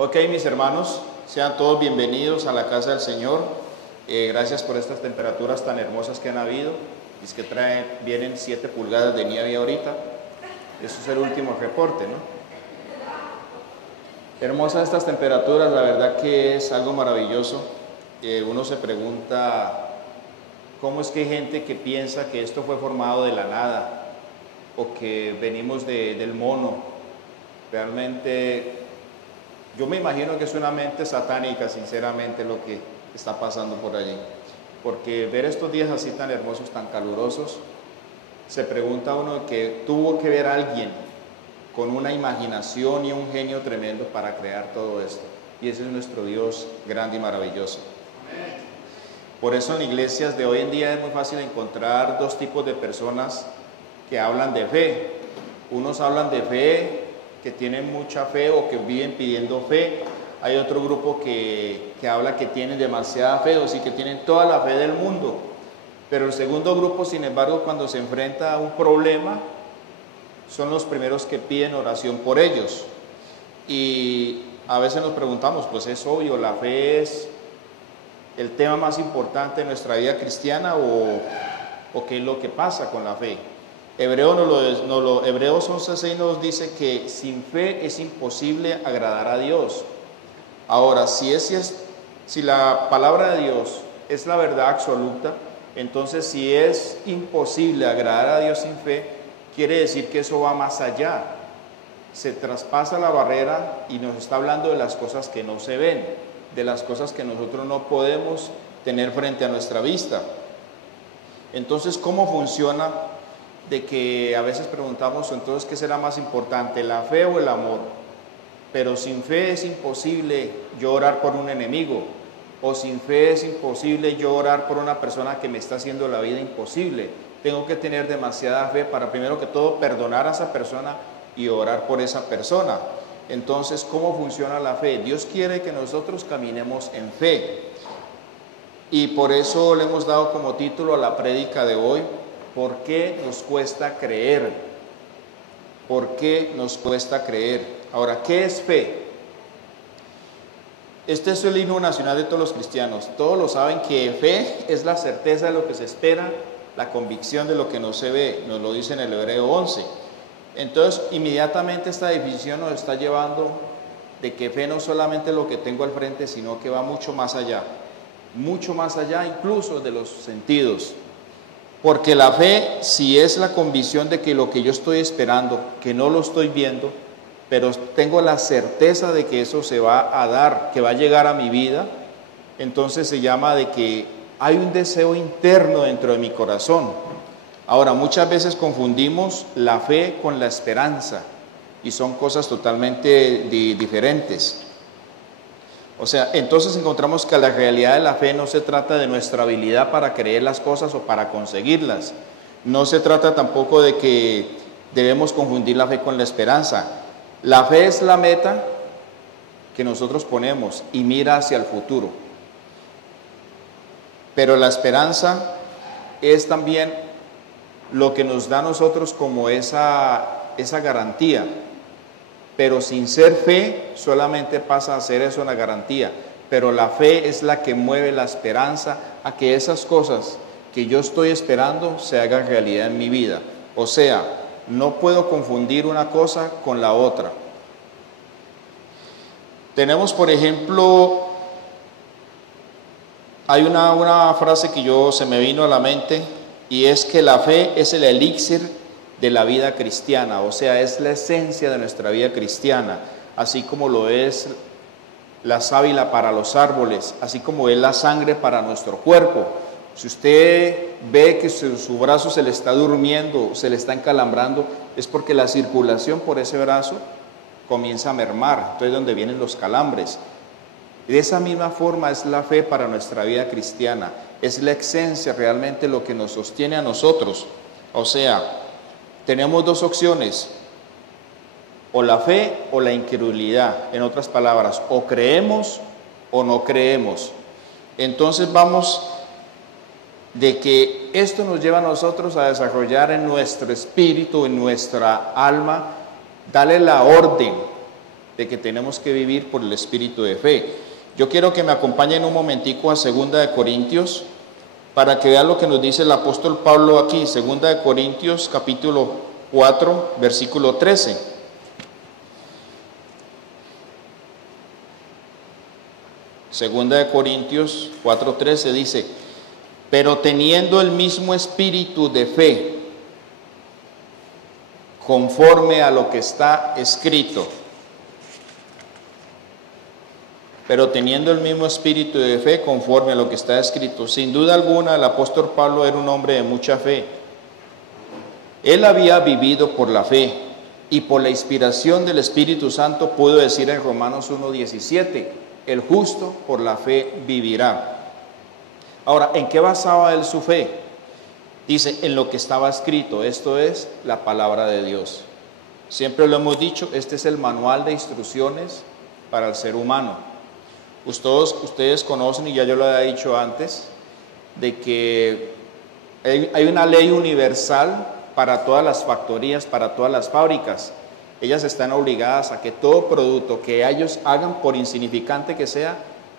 Ok, mis hermanos, sean todos bienvenidos a la casa del Señor. Gracias por estas temperaturas tan hermosas que han habido. Es que vienen 7 pulgadas de nieve ahorita. Eso es el último reporte, ¿no? Hermosas estas temperaturas, la verdad que es algo maravilloso. Uno se pregunta cómo es que hay gente que piensa que esto fue formado de la nada o que venimos del mono. Realmente yo me imagino que es una mente satánica, sinceramente, lo que está pasando por allí. Porque ver estos días así tan hermosos, tan calurosos, se pregunta uno que tuvo que ver a alguien con una imaginación y un genio tremendo para crear todo esto. Y ese es nuestro Dios grande y maravilloso. Por eso en iglesias de hoy en día es muy fácil encontrar dos tipos de personas que hablan de fe. Unos hablan de fe, que tienen mucha fe o que viven pidiendo fe. Hay otro grupo que habla que tienen demasiada fe, o sí que tienen toda la fe del mundo. Pero el segundo grupo, sin embargo, cuando se enfrenta a un problema, son los primeros que piden oración por ellos. Y a veces nos preguntamos, pues es obvio, ¿la fe es el tema más importante de nuestra vida cristiana o qué es lo que pasa con la fe? Hebreos 11:6 nos dice que sin fe es imposible agradar a Dios. Ahora, si la palabra de Dios es la verdad absoluta, entonces si es imposible agradar a Dios sin fe, quiere decir que eso va más allá. Se traspasa la barrera y nos está hablando de las cosas que no se ven, de las cosas que nosotros no podemos tener frente a nuestra vista. Entonces, ¿cómo funciona? De que a veces preguntamos, entonces, ¿qué será más importante, la fe o el amor? Pero sin fe es imposible yo orar por un enemigo, o sin fe es imposible yo orar por una persona que me está haciendo la vida imposible. Tengo que tener demasiada fe para, primero que todo, perdonar a esa persona y orar por esa persona. Entonces, ¿cómo funciona la fe? Dios quiere que nosotros caminemos en fe. Y por eso le hemos dado como título a la prédica de hoy: ¿por qué nos cuesta creer? ¿Por qué nos cuesta creer? Ahora, ¿qué es fe? Este es el himno nacional de todos los cristianos. Todos lo saben que fe es la certeza de lo que se espera, la convicción de lo que no se ve. Nos lo dice en el Hebreo 11. Entonces, inmediatamente esta definición nos está llevando de que fe no solamente es lo que tengo al frente, sino que va mucho más allá incluso de los sentidos. Porque la fe, si es la convicción de que lo que yo estoy esperando, que no lo estoy viendo, pero tengo la certeza de que eso se va a dar, que va a llegar a mi vida, entonces se llama de que hay un deseo interno dentro de mi corazón. Ahora, muchas veces confundimos la fe con la esperanza, y son cosas totalmente diferentes. O sea, entonces encontramos que la realidad de la fe no se trata de nuestra habilidad para creer las cosas o para conseguirlas. No se trata tampoco de que debemos confundir la fe con la esperanza. La fe es la meta que nosotros ponemos y mira hacia el futuro. Pero la esperanza es también lo que nos da a nosotros como esa garantía. Pero sin ser fe, solamente pasa a ser eso, una garantía. Pero la fe es la que mueve la esperanza a que esas cosas que yo estoy esperando se hagan realidad en mi vida. O sea, no puedo confundir una cosa con la otra. Tenemos, por ejemplo, hay una frase que se me vino a la mente, y es que la fe es el elixir de la vida cristiana, o sea, es la esencia de nuestra vida cristiana, así como lo es la sábila para los árboles, así como es la sangre para nuestro cuerpo. Si usted ve que su brazo se le está durmiendo, se le está encalambrando, es porque la circulación por ese brazo comienza a mermar, entonces es donde vienen los calambres. De esa misma forma es la fe para nuestra vida cristiana, es la esencia realmente lo que nos sostiene a nosotros. O sea, tenemos dos opciones: o la fe o la incredulidad. En otras palabras, o creemos o no creemos. Entonces vamos de que esto nos lleva a nosotros a desarrollar en nuestro espíritu, en nuestra alma, darle la orden de que tenemos que vivir por el espíritu de fe. Yo quiero que me acompañen un momentico a 2 de Corintios para que vean lo que nos dice el apóstol Pablo aquí, 2 de Corintios capítulo 4, versículo 13. Segunda de Corintios 4:13 dice: pero teniendo el mismo espíritu de fe, conforme a lo que está escrito. Pero teniendo el mismo espíritu de fe, conforme a lo que está escrito. Sin duda alguna, el apóstol Pablo era un hombre de mucha fe. Él había vivido por la fe y por la inspiración del Espíritu Santo pudo decir en Romanos 1:17, el justo por la fe vivirá. Ahora, ¿en qué basaba él su fe? Dice, en lo que estaba escrito, esto es la palabra de Dios. Siempre lo hemos dicho, este es el manual de instrucciones para el ser humano. Ustedes conocen, y ya yo lo había dicho antes, de que hay una ley universal para todas las factorías, para todas las fábricas. Ellas están obligadas a que todo producto que ellos hagan, por insignificante que sea,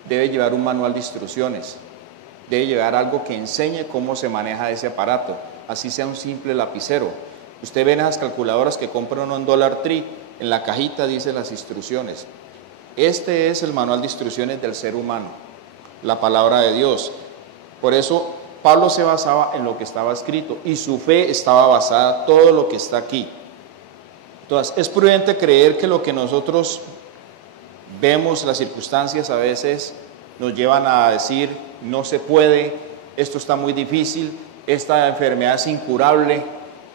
debe llevar un manual de instrucciones. Debe llevar algo que enseñe cómo se maneja ese aparato, así sea un simple lapicero. Usted ve en esas calculadoras que compran en Dollar Tree, en la cajita dice las instrucciones. Este es el manual de instrucciones del ser humano, la palabra de Dios. Por eso Pablo se basaba en lo que estaba escrito y su fe estaba basada en todo lo que está aquí. Entonces, es prudente creer que lo que nosotros vemos, las circunstancias a veces nos llevan a decir, no se puede, esto está muy difícil, esta enfermedad es incurable,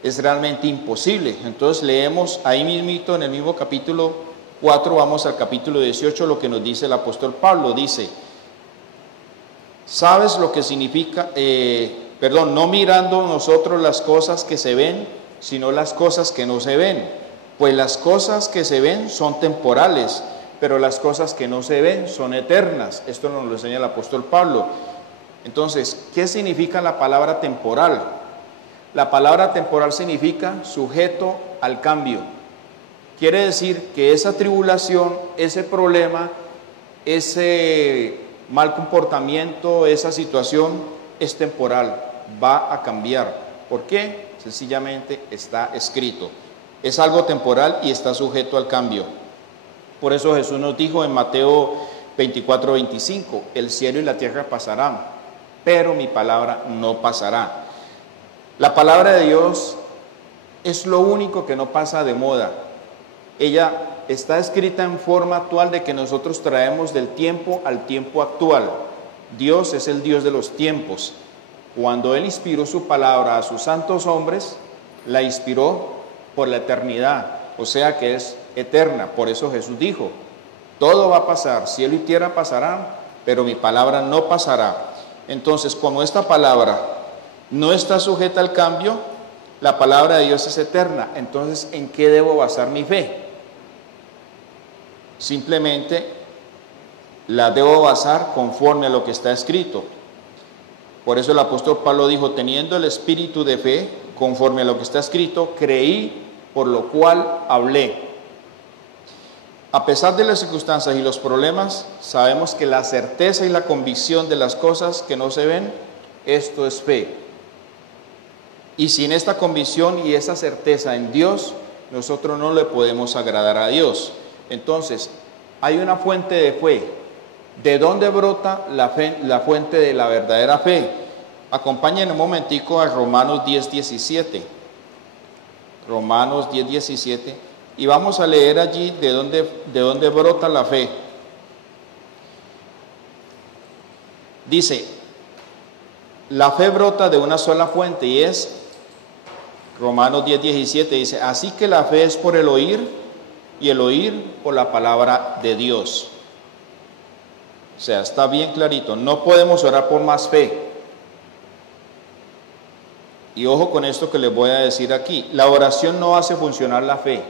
es realmente imposible. Entonces leemos ahí mismito en el mismo capítulo 4, vamos al capítulo 18, lo que nos dice el apóstol Pablo. Dice, ¿sabes lo que significa? No mirando nosotros las cosas que se ven, sino las cosas que no se ven. Pues las cosas que se ven son temporales, pero las cosas que no se ven son eternas. Esto nos lo enseña el apóstol Pablo. Entonces, ¿qué significa la palabra temporal? La palabra temporal significa sujeto al cambio. Quiere decir que esa tribulación, ese problema, ese mal comportamiento, esa situación es temporal, va a cambiar. ¿Por qué? Sencillamente está escrito. Es algo temporal y está sujeto al cambio. Por eso Jesús nos dijo en Mateo 24:25, el cielo y la tierra pasarán, pero mi palabra no pasará. La palabra de Dios es lo único que no pasa de moda. Ella está escrita en forma actual de que nosotros traemos del tiempo al tiempo actual. Dios es el Dios de los tiempos. Cuando Él inspiró su palabra a sus santos hombres, la inspiró por la eternidad, o sea que es eterna. Por eso Jesús dijo, todo va a pasar, cielo y tierra pasarán, pero mi palabra no pasará. Entonces, como esta palabra no está sujeta al cambio, la palabra de Dios es eterna. Entonces, ¿en qué debo basar mi fe? Simplemente la debo basar conforme a lo que está escrito. Por eso el apóstol Pablo dijo, teniendo el espíritu de fe, conforme a lo que está escrito, creí, por lo cual hablé. A pesar de las circunstancias y los problemas, sabemos que la certeza y la convicción de las cosas que no se ven, esto es fe. Y sin esta convicción y esa certeza en Dios, nosotros no le podemos agradar a Dios. Entonces, hay una fuente de fe. ¿De dónde brota la fe, la fuente de la verdadera fe? Acompáñenme un momentico a Romanos 10:17. Romanos 10:17. Y vamos a leer allí de dónde brota la fe. Dice, la fe brota de una sola fuente y es, Romanos 10:17 dice, así que la fe es por el oír y el oír por la palabra de Dios. O sea, está bien clarito, no podemos orar por más fe. Y ojo con esto que les voy a decir aquí, la oración no hace funcionar la fe,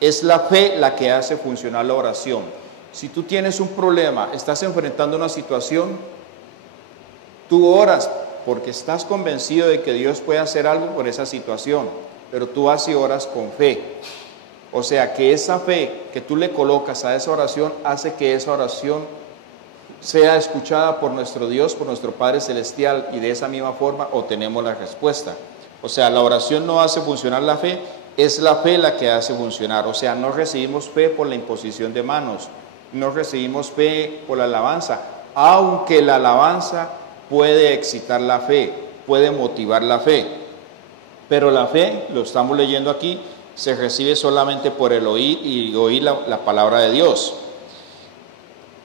es la fe la que hace funcionar la oración. Si tú tienes un problema, estás enfrentando una situación, tú oras porque estás convencido de que Dios puede hacer algo por esa situación, pero tú vas y oras con fe. O sea que esa fe que tú le colocas a esa oración hace que esa oración sea escuchada por nuestro Dios, por nuestro Padre Celestial, y de esa misma forma obtenemos la respuesta. O sea, la oración no hace funcionar la fe, es la fe la que hace funcionar. O sea, no recibimos fe por la imposición de manos, no recibimos fe por la alabanza, aunque la alabanza puede excitar la fe, puede motivar la fe. Pero la fe, lo estamos leyendo aquí, se recibe solamente por el oír y oír la palabra de Dios.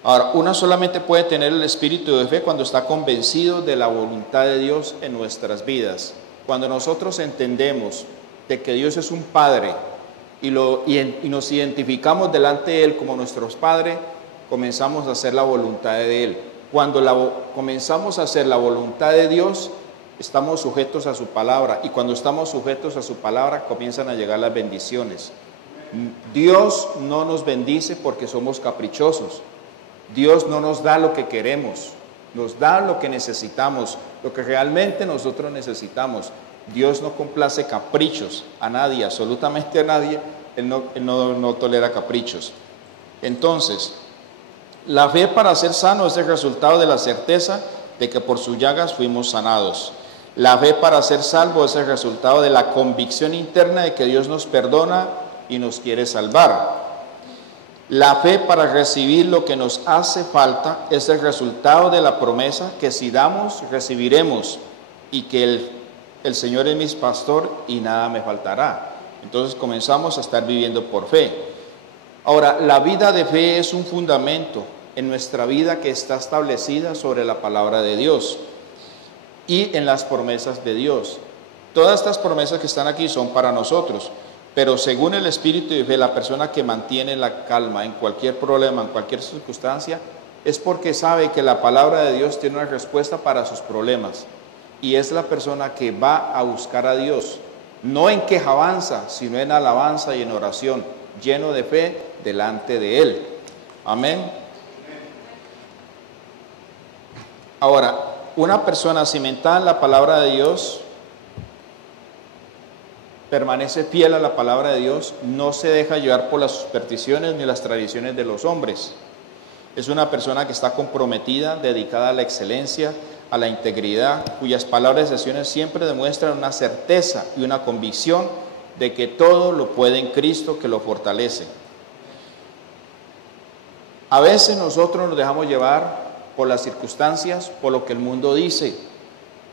Ahora, uno solamente puede tener el espíritu de fe cuando está convencido de la voluntad de Dios en nuestras vidas. Cuando nosotros entendemos de que Dios es un Padre y nos identificamos delante de Él como nuestros padres, comenzamos a hacer la voluntad de Él. Cuando comenzamos a hacer la voluntad de Dios, estamos sujetos a su palabra, y cuando estamos sujetos a su palabra comienzan a llegar las bendiciones. Dios no nos bendice porque somos caprichosos. Dios no nos da lo que queremos, nos da lo que necesitamos, lo que realmente nosotros necesitamos. Dios no complace caprichos a nadie, absolutamente a nadie. Él no tolera caprichos. Entonces, la fe para ser sano es el resultado de la certeza de que por sus llagas fuimos sanados. La fe para ser salvo es el resultado de la convicción interna de que Dios nos perdona y nos quiere salvar. La fe para recibir lo que nos hace falta es el resultado de la promesa que si damos, recibiremos, y que el Señor es mi pastor y nada me faltará. Entonces comenzamos a estar viviendo por fe. Ahora, la vida de fe es un fundamento en nuestra vida que está establecida sobre la palabra de Dios y en las promesas de Dios. Todas estas promesas que están aquí son para nosotros, pero según el espíritu de fe, la persona que mantiene la calma en cualquier problema, en cualquier circunstancia, es porque sabe que la palabra de Dios tiene una respuesta para sus problemas, y es la persona que va a buscar a Dios, no en quejanza, sino en alabanza y en oración, lleno de fe delante de Él. Amén. Ahora, una persona cimentada en la palabra de Dios permanece fiel a la palabra de Dios, no se deja llevar por las supersticiones ni las tradiciones de los hombres. Es una persona que está comprometida, dedicada a la excelencia, a la integridad, cuyas palabras y acciones siempre demuestran una certeza y una convicción de que todo lo puede en Cristo que lo fortalece. A veces nosotros nos dejamos llevar por las circunstancias, por lo que el mundo dice,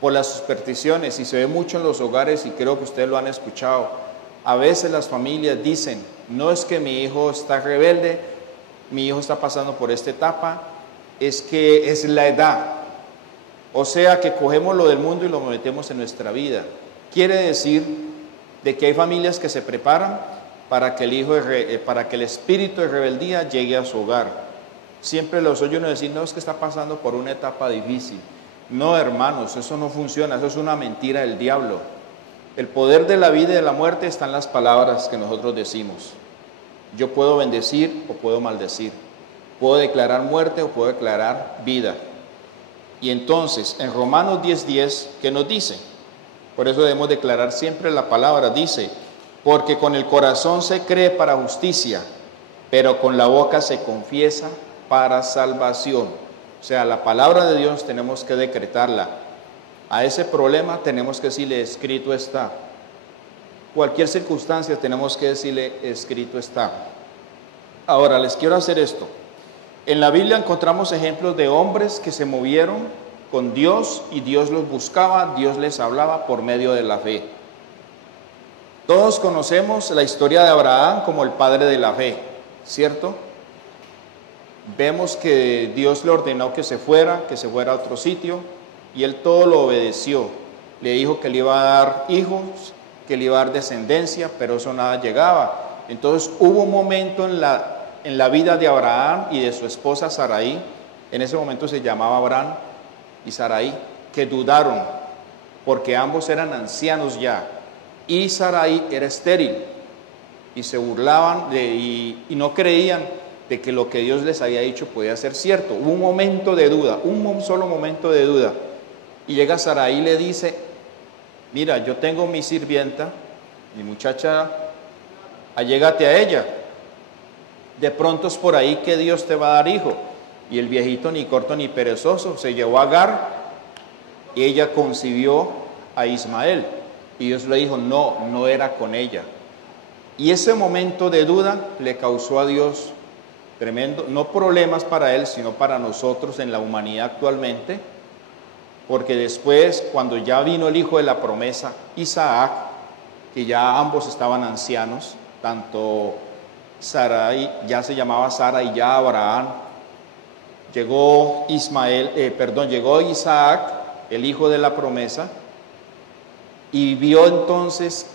por las supersticiones, y se ve mucho en los hogares, y creo que ustedes lo han escuchado. A veces las familias dicen: no es que mi hijo está rebelde, mi hijo está pasando por esta etapa, es que es la edad. O sea que cogemos lo del mundo y lo metemos en nuestra vida. Quiere decir de que hay familias que se preparan para que el espíritu de rebeldía llegue a su hogar. Siempre los oyo uno decir: no, es que está pasando por una etapa difícil. No, hermanos, eso no funciona, eso es una mentira del diablo. El poder de la vida y de la muerte está en las palabras que nosotros decimos. Yo puedo bendecir o puedo maldecir, puedo declarar muerte o puedo declarar vida. Y entonces, en Romanos 10:10, ¿qué nos dice? Por eso debemos declarar siempre la palabra. Dice: porque con el corazón se cree para justicia, pero con la boca se confiesa para salvación. O sea, la palabra de Dios tenemos que decretarla. A ese problema tenemos que decirle: escrito está. Cualquier circunstancia tenemos que decirle: escrito está. Ahora, les quiero hacer esto. En la Biblia encontramos ejemplos de hombres que se movieron con Dios y Dios los buscaba, Dios les hablaba por medio de la fe. Todos conocemos la historia de Abraham como el padre de la fe, ¿cierto? Vemos que Dios le ordenó que se fuera a otro sitio, y él todo lo obedeció. Le dijo que le iba a dar hijos, que le iba a dar descendencia, pero eso nada llegaba. Entonces hubo un momento en la vida de Abraham y de su esposa Sarai, en ese momento se llamaba Abraham y Sarai, que dudaron, porque ambos eran ancianos ya, y Sarai era estéril, y se burlaban y no creían de que lo que Dios les había dicho podía ser cierto. Hubo un momento de duda, un solo momento de duda, y llega Sarai y le dice: mira, yo tengo mi sirvienta, mi muchacha allégate a ella. De pronto es por ahí que Dios te va a dar hijo. Y el viejito, ni corto ni perezoso, se llevó a Agar y ella concibió a Ismael. Y Dios le dijo, no, no era con ella. Y ese momento de duda le causó a Dios tremendo, no problemas para él, sino para nosotros en la humanidad actualmente, porque después, cuando ya vino el hijo de la promesa, Isaac, que ya ambos estaban ancianos, tanto Sarai, ya se llamaba Sara, y ya Abraham, llegó Isaac, el hijo de la promesa, y vio entonces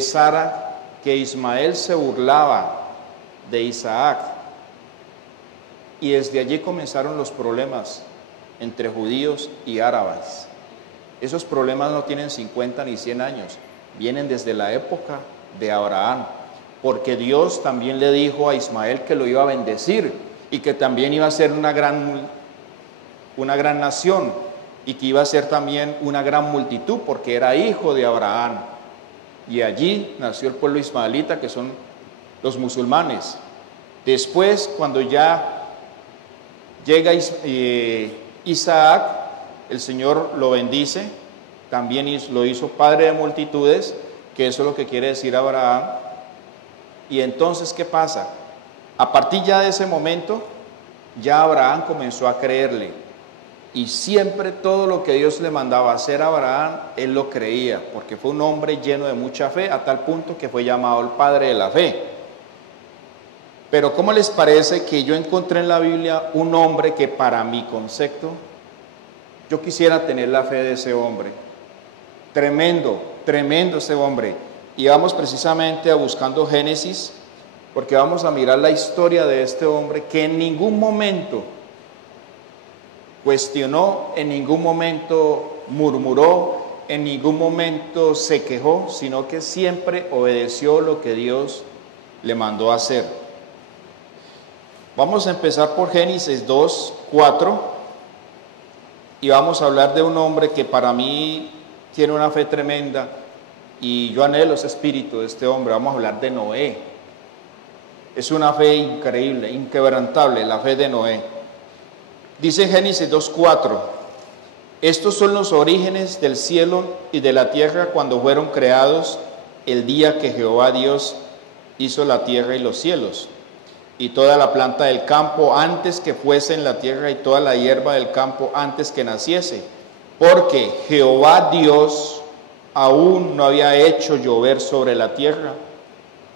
Sara que Ismael se burlaba de Isaac, y desde allí comenzaron los problemas entre judíos y árabes. Esos problemas no tienen 50 ni 100 años, vienen desde la época de Abraham, porque Dios también le dijo a Ismael que lo iba a bendecir y que también iba a ser una gran nación y que iba a ser también una gran multitud, porque era hijo de Abraham. Y allí nació el pueblo ismaelita, que son los musulmanes. Después, cuando ya llega Isaac, el Señor lo bendice, también lo hizo padre de multitudes, que eso es lo que quiere decir Abraham. Y entonces, ¿qué pasa? A partir ya de ese momento, ya Abraham comenzó a creerle. Y siempre todo lo que Dios le mandaba hacer a Abraham, él lo creía, porque fue un hombre lleno de mucha fe, a tal punto que fue llamado el padre de la fe. Pero ¿cómo les parece que yo encontré en la Biblia un hombre que para mi concepto, yo quisiera tener la fe de ese hombre? Tremendo, tremendo ese hombre. Y vamos precisamente a buscando Génesis, porque vamos a mirar la historia de este hombre que en ningún momento cuestionó, en ningún momento murmuró, en ningún momento se quejó, sino que siempre obedeció lo que Dios le mandó a hacer. Vamos a empezar por Génesis 2:4 y vamos a hablar de un hombre que para mí tiene una fe tremenda y yo anhelo ese espíritu de este hombre. Vamos a hablar de Noé. Es una fe increíble, inquebrantable, la fe de Noé. Dice Génesis 2:4, estos son los orígenes del cielo y de la tierra cuando fueron creados el día que Jehová Dios hizo la tierra y los cielos, y toda la planta del campo antes que fuese en la tierra, y toda la hierba del campo antes que naciese, porque Jehová Dios aún no había hecho llover sobre la tierra,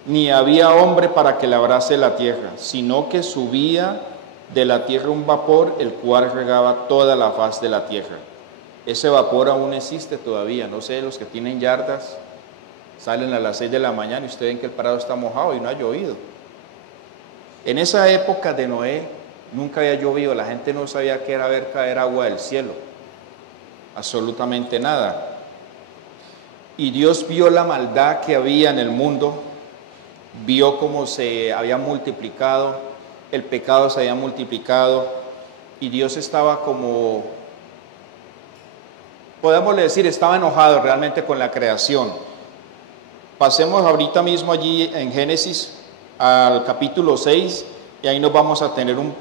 ni había hombre para que labrase la tierra, sino que subía de la tierra un vapor, el cual regaba toda la faz de la tierra. Ese vapor aún existe todavía. No sé, los que tienen yardas salen a las 6 de la mañana y ustedes ven que el prado está mojado y no ha llovido. En esa época de Noé nunca había llovido, la gente no sabía qué era ver caer agua del cielo, absolutamente nada. Y Dios vio la maldad que había en el mundo, vio cómo se había multiplicado, el pecado se había multiplicado, y Dios estaba como, podemos decir, estaba enojado realmente con la creación. Pasemos ahorita mismo allí en Génesis al capítulo 6, y ahí nos vamos a tener un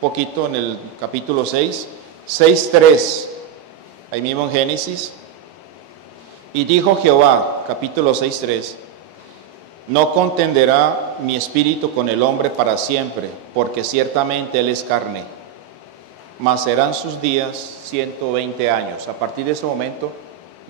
poquito en el capítulo 6, 6:3, ahí mismo en Génesis. Y dijo Jehová, capítulo 6:3, no contenderá mi espíritu con el hombre para siempre, porque ciertamente él es carne, mas serán sus días 120 años. A partir de ese momento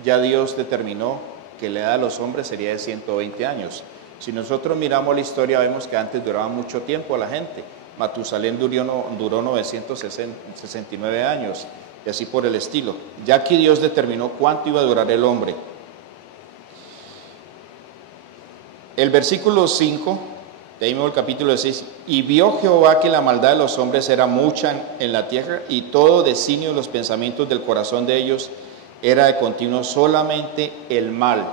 ya Dios determinó que la edad de los hombres sería de 120 años. Si nosotros miramos la historia, vemos que antes duraba mucho tiempo la gente. Matusalén duró 969 años, y así por el estilo. Ya aquí Dios determinó cuánto iba a durar el hombre. El versículo 5, de ahí mismo el capítulo 6, y vio Jehová que la maldad de los hombres era mucha en la tierra, y todo designio de los pensamientos del corazón de ellos era de continuo solamente el mal.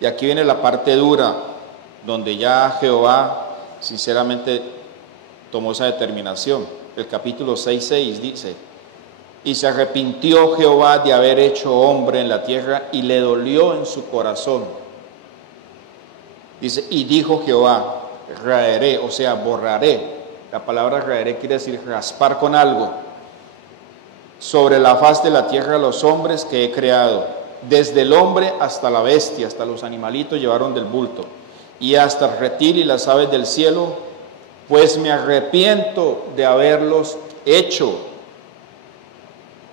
Y aquí viene la parte dura, donde ya Jehová sinceramente tomó esa determinación. El capítulo 6:6 dice, y se arrepintió Jehová de haber hecho hombre en la tierra, y le dolió en su corazón. Dice, y dijo Jehová, raeré, o sea, borraré. La palabra raeré quiere decir raspar con algo. Sobre la faz de la tierra los hombres que he creado, desde el hombre hasta la bestia, hasta los animalitos llevaron del bulto, y hasta el reptil y las aves del cielo, pues me arrepiento de haberlos hecho.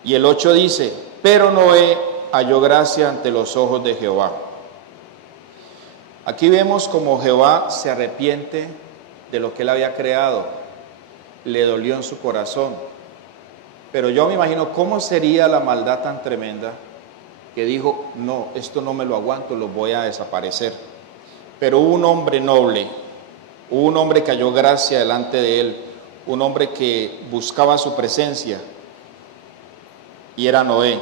Y el 8 dice, pero Noé halló gracia ante los ojos de Jehová. Aquí vemos como Jehová se arrepiente de lo que él había creado, le dolió en su corazón. Pero yo me imagino cómo sería la maldad tan tremenda que dijo, no, esto no me lo aguanto, lo voy a desaparecer. Pero hubo un hombre noble, hubo un hombre que halló gracia delante de él, un hombre que buscaba su presencia, y era Noé.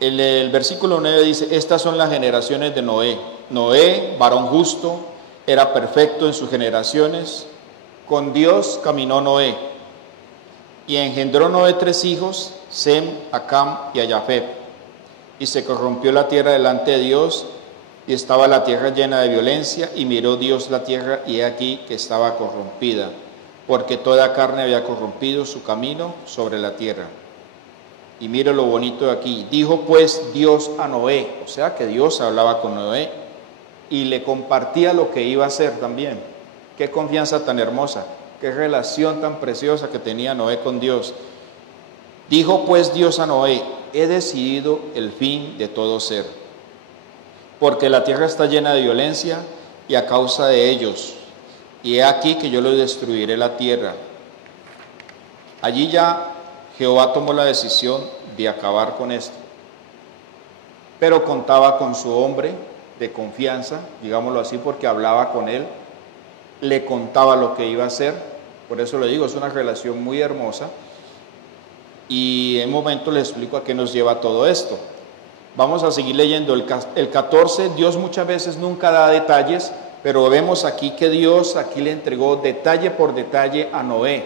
El versículo 9 dice, estas son las generaciones de Noé. Noé, varón justo, era perfecto en sus generaciones. Con Dios caminó Noé. Y engendró Noé 3 hijos, Sem, a Cam y a Jafet. Y se corrompió la tierra delante de Dios, y estaba la tierra llena de violencia, y miró Dios la tierra, y he aquí que estaba corrompida, porque toda carne había corrompido su camino sobre la tierra. Y mire lo bonito de aquí. Dijo pues Dios a Noé, o sea que Dios hablaba con Noé, y le compartía lo que iba a hacer también. Qué confianza tan hermosa. Qué relación tan preciosa que tenía Noé con Dios. Dijo pues Dios a Noé, he decidido el fin de todo ser, porque la tierra está llena de violencia y a causa de ellos, y he aquí que yo les destruiré la tierra. Allí ya Jehová tomó la decisión de acabar con esto, pero contaba con su hombre de confianza, digámoslo así, porque hablaba con él, le contaba lo que iba a hacer. Por eso le digo, es una relación muy hermosa, y en un momento le explico a qué nos lleva todo esto. Vamos a seguir leyendo el 14. Dios muchas veces nunca da detalles, pero vemos aquí que Dios aquí le entregó detalle por detalle a Noé.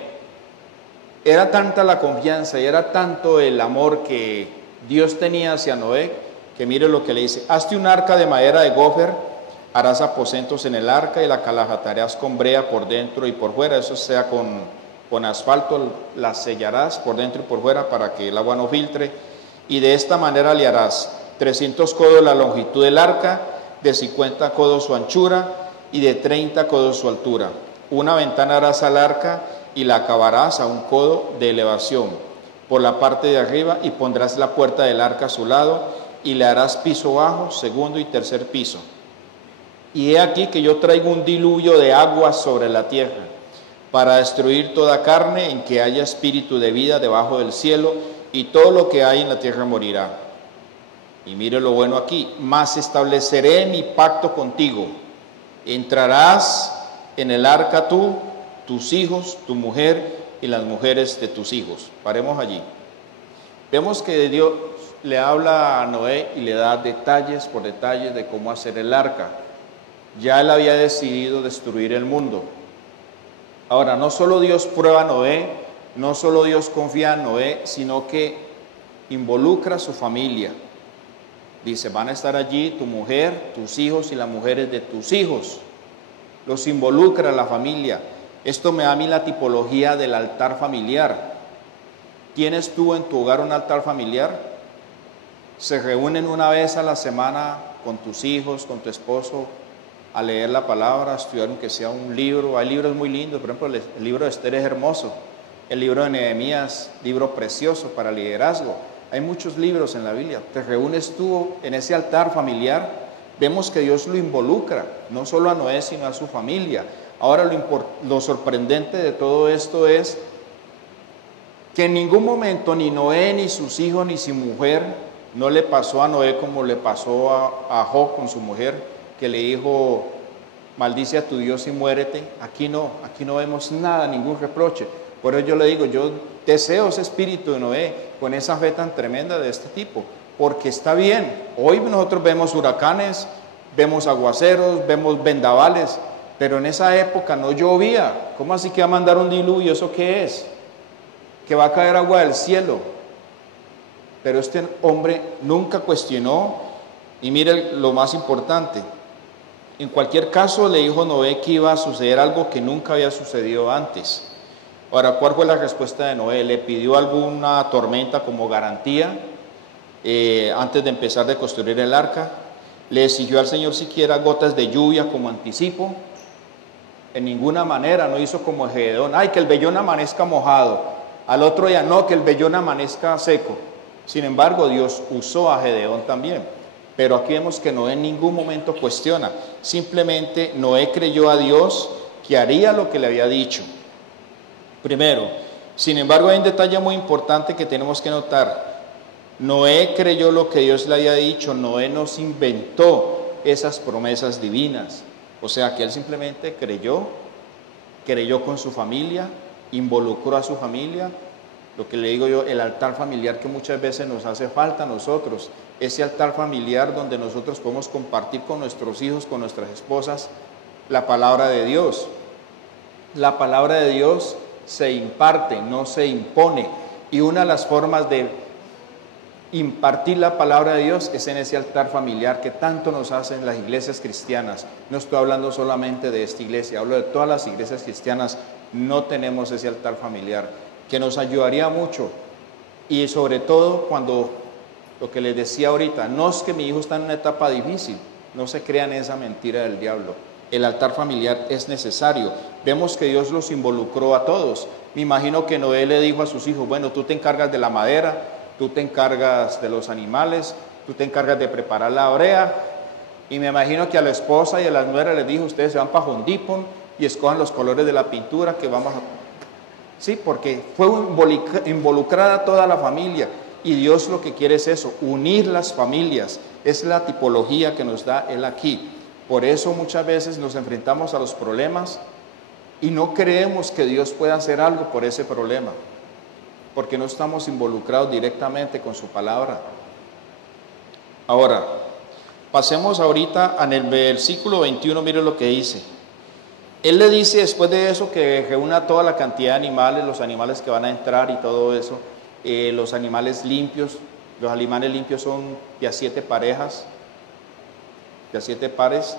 Era tanta la confianza y era tanto el amor que Dios tenía hacia Noé, que mire lo que le dice, hazte un arca de madera de gofer, harás aposentos en el arca y la calafatarás con brea por dentro y por fuera, eso sea con asfalto, la sellarás por dentro y por fuera para que el agua no filtre, y de esta manera le harás 300 codos la longitud del arca, de 50 codos su anchura y de 30 codos su altura. Una ventana harás al arca y la acabarás a 1 codo de elevación por la parte de arriba, y pondrás la puerta del arca a su lado y le harás piso bajo, segundo y tercer piso. Y he aquí que yo traigo un diluvio de aguas sobre la tierra, para destruir toda carne en que haya espíritu de vida debajo del cielo, y todo lo que hay en la tierra morirá. Y mire lo bueno aquí, mas estableceré mi pacto contigo. Entrarás en el arca tú, tus hijos, tu mujer y las mujeres de tus hijos. Paremos allí. Vemos que Dios le habla a Noé y le da detalles por detalles de cómo hacer el arca. Ya él había decidido destruir el mundo. Ahora, no solo Dios prueba a Noé, no solo Dios confía en Noé, sino que involucra a su familia. Dice, van a estar allí tu mujer, tus hijos y las mujeres de tus hijos. Los involucra a la familia. Esto me da a mí la tipología del altar familiar. ¿Tienes tú en tu hogar un altar familiar? ¿Se reúnen una vez a la semana con tus hijos, con tu esposo, a leer la palabra, a estudiar aunque sea un libro? Hay libros muy lindos, por ejemplo, el libro de Esther es hermoso, el libro de Nehemías, libro precioso para liderazgo. Hay muchos libros en la Biblia. ¿Te reúnes tú en ese altar familiar? Vemos que Dios lo involucra, no solo a Noé, sino a su familia. Ahora lo sorprendente de todo esto es que en ningún momento ni Noé, ni sus hijos, ni su mujer, no le pasó a Noé como le pasó a Job con su mujer, que le dijo, maldice a tu Dios y muérete. Aquí no vemos nada, ningún reproche. Por eso yo le digo, yo deseo ese espíritu de Noé, con esa fe tan tremenda de este tipo, porque está bien. Hoy nosotros vemos huracanes, vemos aguaceros, vemos vendavales, pero en esa época no llovía. ¿Cómo así que va a mandar un diluvio? ¿Eso qué es? Que va a caer agua del cielo. Pero este hombre nunca cuestionó, y mire lo más importante, En cualquier caso, le dijo Noé que iba a suceder algo que nunca había sucedido antes. Ahora, ¿cuál fue la respuesta de Noé? ¿Le pidió alguna tormenta como garantía antes de empezar de construir el arca? ¿Le exigió al Señor siquiera gotas de lluvia como anticipo? En ninguna manera. No hizo como Gedeón: ay, que el vellón amanezca mojado. Al otro día: no, que el vellón amanezca seco. Sin embargo, Dios usó a Gedeón también. Pero aquí vemos que Noé en ningún momento cuestiona. Simplemente Noé creyó a Dios que haría lo que le había dicho. Primero, sin embargo, hay un detalle muy importante que tenemos que notar. Noé creyó lo que Dios le había dicho. Noé no se inventó esas promesas divinas. O sea que él simplemente creyó con su familia, involucró a su familia. Lo que le digo yo, el altar familiar que muchas veces nos hace falta a nosotros, ese altar familiar donde nosotros podemos compartir con nuestros hijos, con nuestras esposas, la palabra de Dios. La palabra de Dios se imparte, no se impone. Y una de las formas de impartir la palabra de Dios es en ese altar familiar que tanto nos hacen las iglesias cristianas. No estoy hablando solamente de esta iglesia, hablo de todas las iglesias cristianas. No tenemos ese altar familiar que nos ayudaría mucho. Y sobre todo cuando, lo que les decía ahorita, no es que mi hijo está en una etapa difícil, no se crean esa mentira del diablo. El altar familiar es necesario. Vemos que Dios los involucró a todos. Me imagino que Noé le dijo a sus hijos: bueno, tú te encargas de la madera, tú te encargas de los animales, tú te encargas de preparar la brea. Y me imagino que a la esposa y a las nueras les dijo: ustedes se van para Jondipon y escojan los colores de la pintura que vamos a... Sí, porque fue involucrada toda la familia. Y Dios lo que quiere es eso, unir las familias. Es la tipología que nos da Él aquí. Por eso muchas veces nos enfrentamos a los problemas y no creemos que Dios pueda hacer algo por ese problema, porque no estamos involucrados directamente con su palabra. Ahora, pasemos ahorita en el versículo 21, mire lo que dice. Él le dice después de eso que reúna toda la cantidad de animales, los animales que van a entrar y todo eso, los animales limpios. Los animales limpios son de a 7 parejas, de a 7 pares,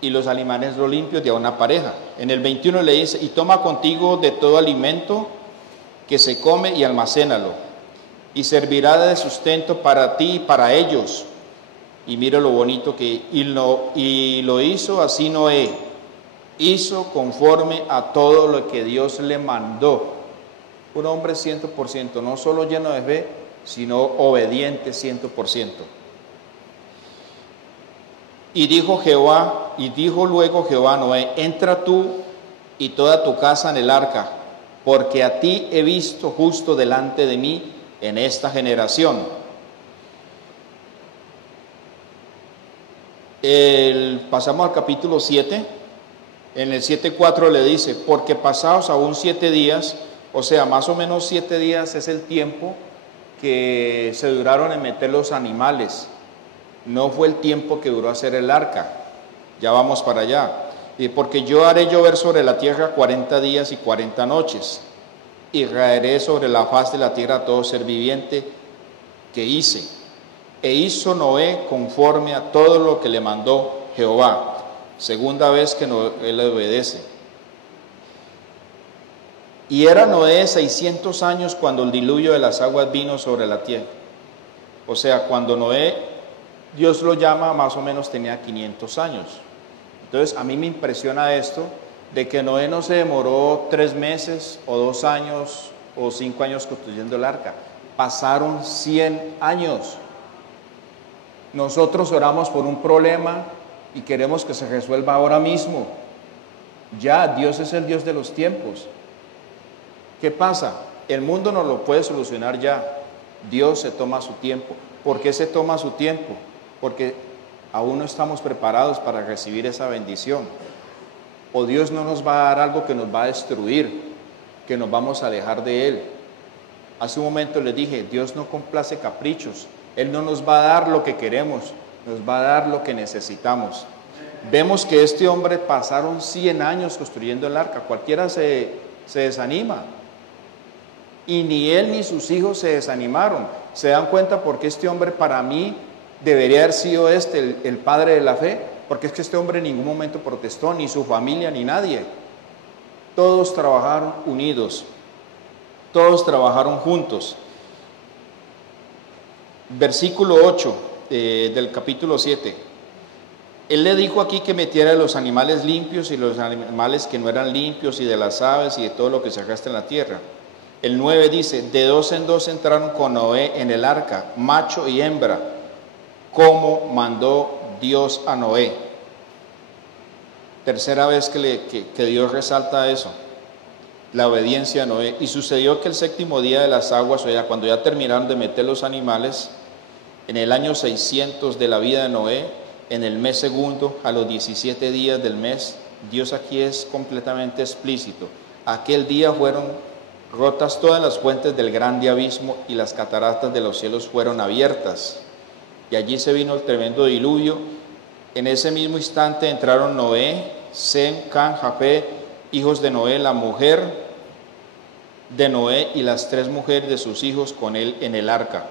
y los animales no limpios de a una pareja. En el 21 le dice: y toma contigo de todo alimento que se come y almacénalo, y servirá de sustento para ti y para ellos. Y mire lo bonito que, y lo hizo así Noé, hizo conforme a todo lo que Dios le mandó. Un hombre 100%, no solo lleno de fe, sino obediente 100%. Y dijo luego Jehová a Noé: entra tú y toda tu casa en el arca, porque a ti he visto justo delante de mí en esta generación. Pasamos al capítulo 7. En el 7:4 le dice: porque pasados aún 7 días, o sea, más o menos 7 días es el tiempo que se duraron en meter los animales. No fue el tiempo que duró hacer el arca. Ya vamos para allá. Y porque yo haré llover sobre la tierra 40 días y 40 noches, y raeré sobre la faz de la tierra todo ser viviente que hice. E hizo Noé conforme a todo lo que le mandó Jehová. Segunda vez que Noé le obedece. Y era Noé 600 años cuando el diluvio de las aguas vino sobre la tierra. O sea, cuando Noé, Dios lo llama, más o menos tenía 500 años. Entonces, a mí me impresiona esto, de que Noé no se demoró 3 meses, o 2 años, o 5 años construyendo el arca. Pasaron 100 años. Nosotros oramos por un problema y queremos que se resuelva ahora mismo. Ya, Dios es el Dios de los tiempos. ¿Qué pasa? El mundo no lo puede solucionar ya. Dios se toma su tiempo. ¿Por qué se toma su tiempo? Porque aún no estamos preparados para recibir esa bendición. O Dios no nos va a dar algo que nos va a destruir, que nos vamos a alejar de Él. Hace un momento les dije, Dios no complace caprichos. Él no nos va a dar lo que queremos, nos va a dar lo que necesitamos. Vemos que este hombre pasaron 100 años construyendo el arca. Cualquiera se desanima. Y ni él ni sus hijos se desanimaron. ¿Se dan cuenta por qué este hombre para mí debería haber sido el padre de la fe? porque es que este hombre en ningún momento protestó, ni su familia, ni nadie. Todos trabajaron unidos, todos trabajaron juntos. Versículo 8 del capítulo 7. Él le dijo aquí que metiera los animales limpios y los animales que no eran limpios, y de las aves y de todo lo que se arrastra en la tierra. El 9 dice, de dos en dos entraron con Noé en el arca, macho y hembra, como mandó Dios a Noé. Tercera vez que Dios resalta eso, la obediencia a Noé. Y sucedió que el séptimo día de las aguas, o sea, cuando ya terminaron de meter los animales, en el año 600 de la vida de Noé, en el mes segundo, a los 17 días del mes, Dios aquí es completamente explícito. Aquel día fueron rotas todas las fuentes del grande abismo y las cataratas de los cielos fueron abiertas. Y allí se vino el tremendo diluvio. En ese mismo instante entraron Noé, Sem, Cam, Jafet, hijos de Noé, la mujer de Noé y las 3 mujeres de sus hijos con él en el arca.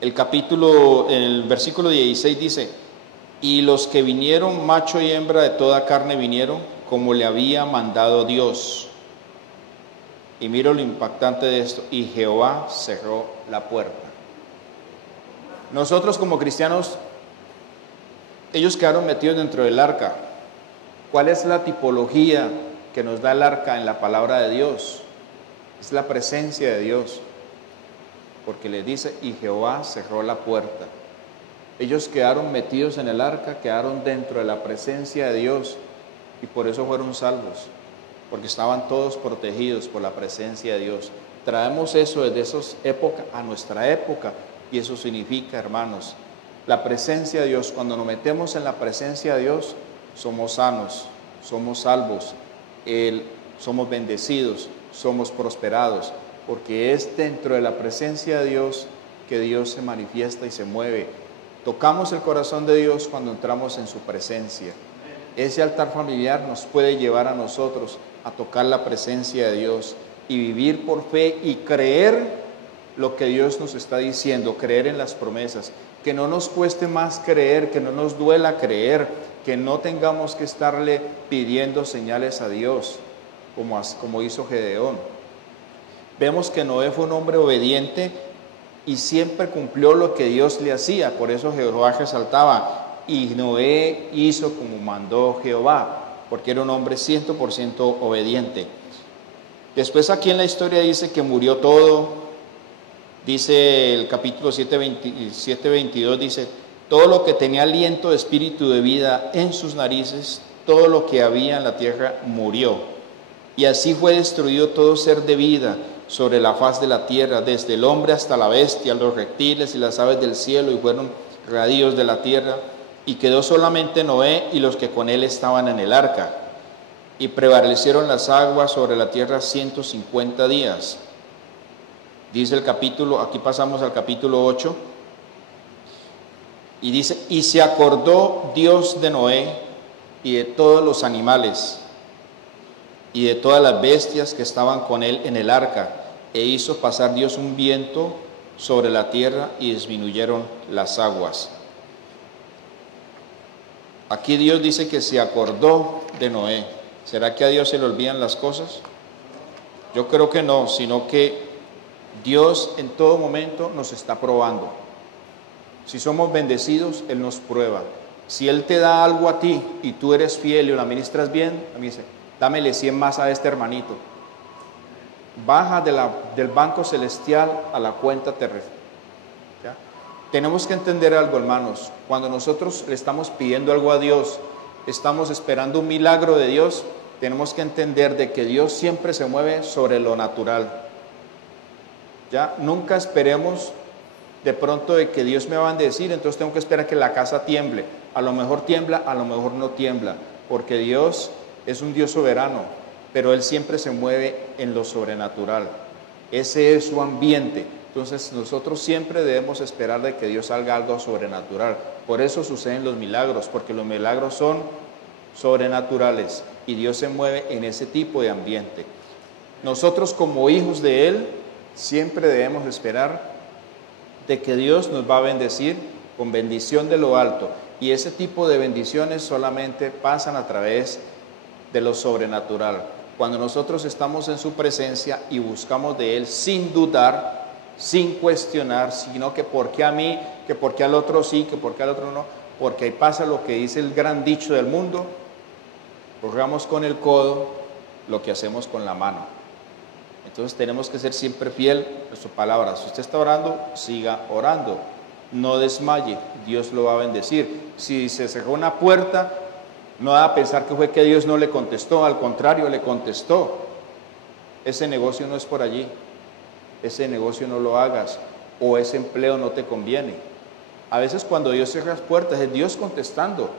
El versículo 16 dice, y los que vinieron, macho y hembra de toda carne vinieron, como le había mandado Dios. Y miro lo impactante de esto, y Jehová cerró la puerta. Nosotros como cristianos, ellos quedaron metidos dentro del arca. ¿Cuál es la tipología que nos da el arca en la palabra de Dios? Es la presencia de Dios. Porque le dice, y Jehová cerró la puerta. Ellos quedaron metidos en el arca, quedaron dentro de la presencia de Dios, y por eso fueron salvos, porque estaban todos protegidos por la presencia de Dios. Traemos eso desde esas épocas a nuestra época, y eso significa, hermanos, la presencia de Dios. Cuando nos metemos en la presencia de Dios, somos sanos, somos salvos, somos bendecidos, somos prosperados, porque es dentro de la presencia de Dios que Dios se manifiesta y se mueve. Tocamos el corazón de Dios cuando entramos en su presencia. Ese altar familiar nos puede llevar a nosotros a tocar la presencia de Dios y vivir por fe y creer lo que Dios nos está diciendo, creer en las promesas. Que no nos cueste más creer, que no nos duela creer, que no tengamos que estarle pidiendo señales a Dios, como hizo Gedeón. Vemos que Noé fue un hombre obediente y siempre cumplió lo que Dios le hacía. Por eso Jehová resaltaba, y Noé hizo como mandó Jehová, porque era un hombre 100% obediente. Después aquí en la historia dice que murió todo. Dice el capítulo 7:22, dice, todo lo que tenía aliento de espíritu de vida en sus narices, todo lo que había en la tierra murió. Y así fue destruido todo ser de vida sobre la faz de la tierra, desde el hombre hasta la bestia, los reptiles y las aves del cielo, y fueron radios de la tierra, y quedó solamente Noé y los que con él estaban en el arca, y prevalecieron las aguas sobre la tierra 150 días. Dice el capítulo, aquí pasamos al capítulo 8, y dice, y se acordó Dios de Noé y de todos los animales, y de todas las bestias que estaban con él en el arca, e hizo pasar Dios un viento sobre la tierra y disminuyeron las aguas. Aquí Dios dice que se acordó de Noé. ¿Será que a Dios se le olvidan las cosas? Yo creo que no, sino que Dios en todo momento nos está probando. Si somos bendecidos, Él nos prueba. Si Él te da algo a ti y tú eres fiel y lo administras bien, a mí dice, dámele 100 más a este hermanito. Baja del banco celestial a la cuenta terrestre. ¿Ya? Tenemos que entender algo, hermanos. Cuando nosotros le estamos pidiendo algo a Dios, estamos esperando un milagro de Dios, tenemos que entender de que Dios siempre se mueve sobre lo natural. ¿Ya? Nunca esperemos de pronto de que Dios me va a bendecir, entonces tengo que esperar que la casa tiemble. A lo mejor tiembla, a lo mejor no tiembla, porque Dios es un Dios soberano, pero Él siempre se mueve en lo sobrenatural. Ese es su ambiente. Entonces nosotros siempre debemos esperar de que Dios haga algo sobrenatural. Por eso suceden los milagros, porque los milagros son sobrenaturales y Dios se mueve en ese tipo de ambiente. Nosotros como hijos de Él siempre debemos esperar de que Dios nos va a bendecir con bendición de lo alto. Y ese tipo de bendiciones solamente pasan a través de lo sobrenatural. Cuando nosotros estamos en su presencia y buscamos de Él sin dudar, sin cuestionar, sino que por qué a mí, que por qué al otro sí, que por qué al otro no, porque ahí pasa lo que dice el gran dicho del mundo: hagamos con el codo lo que hacemos con la mano. Entonces tenemos que ser siempre fiel a su palabra. Si usted está orando, siga orando, no desmaye, Dios lo va a bendecir. Si se cerró una puerta, no va a pensar que fue que Dios no le contestó, al contrario, le contestó. Ese negocio no es por allí, ese negocio no lo hagas, o ese empleo no te conviene. A veces cuando Dios cierra las puertas, es Dios contestando,